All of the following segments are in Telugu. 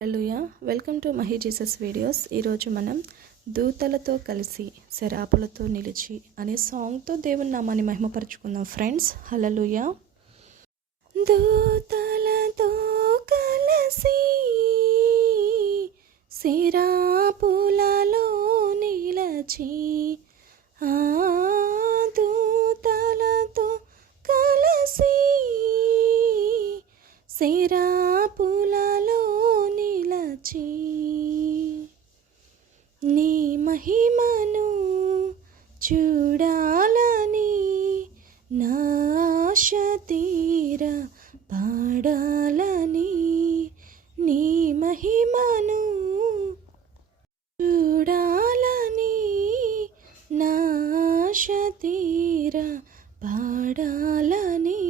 Hallelujah welcome to Mahi Jesus videos. ఈరోజు మనం దూతలతో కలిసి శరాపులతో నిలిచి అనే సాంగ్తో దేవుని నామాన్ని మహిమపరుచుకుందాం ఫ్రెండ్స్. హల్లెలూయా. దూతలతో కలిసి శరాపులలో నిలిచి దూతలతో కలిసి శరాపులలో నిలిచి నీ మహిమను చూడాలని నా ఆశ తీరా పాడాలని నీ మహిమను చూడాలని నా ఆశ తీరా పాడాలని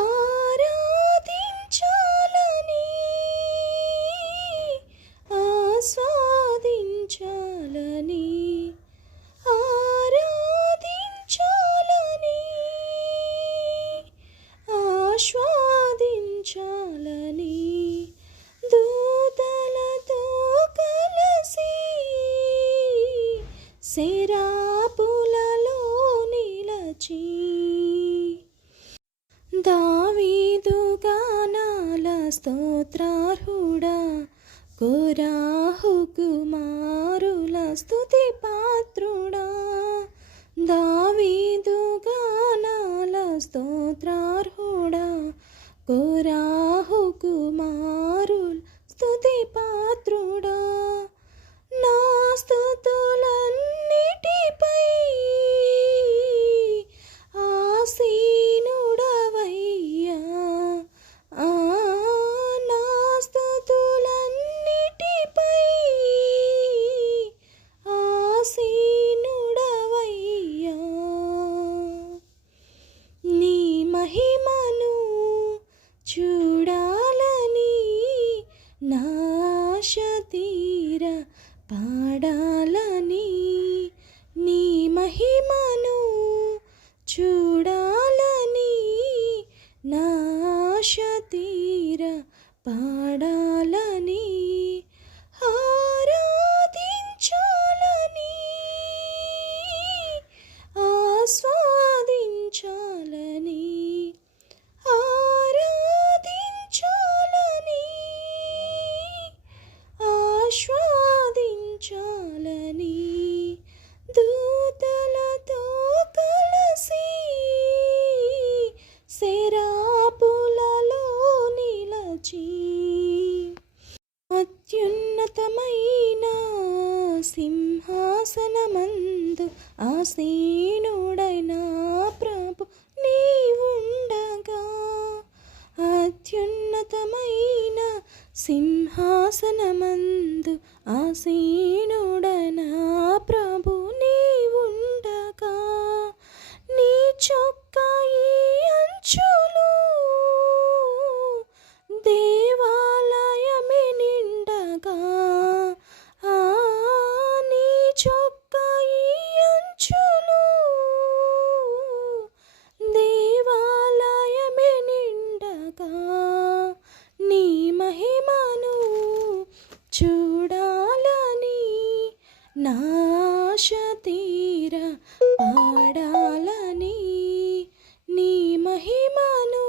ఆరాధించాలని ఆస్వాదించాలని ఆరాధించాలని ఆస్వాదించాలని దూతలతో కలిసి శరాపులలో నిలిచి దావీదు గానాల స్తోత్రార్హుడా కోరాహు కుమారుల స్తుతి పాత్రుడా దావీదు గానాల స్తోత్రార్హుడా కోరాహు కుమారుల స్తుతి పాత్రుడా నా స్తుతులన్నిటిపై ఆసీనుడవయ్యా నా స్తుతులన్నిటిపై ఆసీనుడవయ్యా నీ మహిమను చూడాలని నా ఆశ తీరా పాడాలని నీ మహిమను చూడాలని నా ఆశ తీరా పాడాలని ఆరాధించాలని ఆస్వాదించాలని ఆరాధించాలని ఆస్వాదించాలని దూతలతో కలిసి శరాపులలో నిలిచి అత్యున్నతమైన సింహాసనమందు ఆసీనుడైన ప్రభు నీవుండగా అత్యున్నతమైన సింహాసనమందు ఆసీనుడైన ప్రభు నీవుండగా నీ చొక్కాయి అంచులు దేవాలయమే నిండగా నీ చొక్కాయి అంచులు దేవాలయమే నిండగా నీ మహిమను చూడాలని నా ఆశ తీరా పాడాలని నీ మహిమను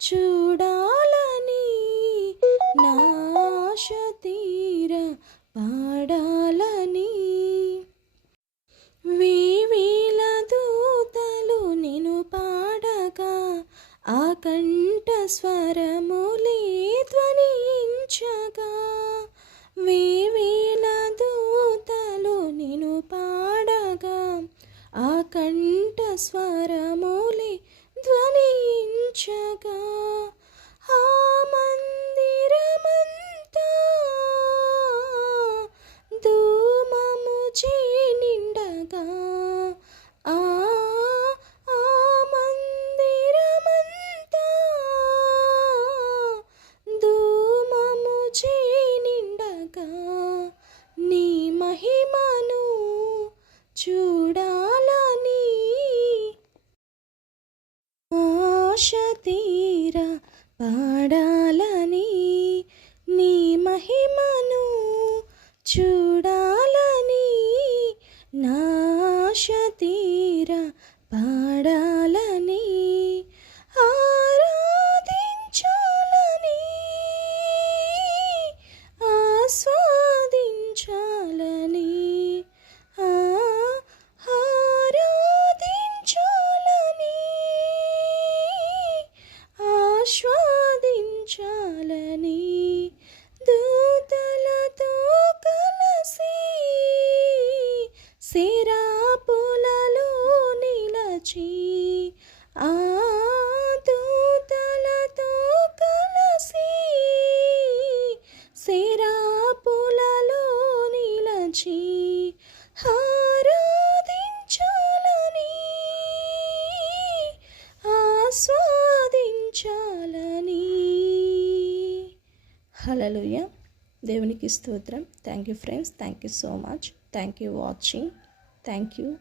చూడాలని నా ఆశ తీరా పాడాలని వేవేల దూతలు నిన్ను పాడగా ఆ కంఠ స్వరములే ధ్వనించగా వేవేల దూతలు నిన్ను పాడగా ఆ కంఠ స్వరములే ధ్వనించగా ఆ మందిరమంతా చూడాలని నాశ తీరా పాడాలని ఆరాధించాలని ఆస్వాదించాలని ఆరాధించాలని ఆస్వాదించాలని దూతలతో కలసి శిరాపులలో నిలచి ఆ దూతలతో కలిసి శిరాపులలో నిలచి ఆరాధించాలని ఆస్వాదించాలని. హల్లెలూయా. దేవునికి స్తోత్రం. Thank you friends. Thank you so much. Thank you watching. Thank you.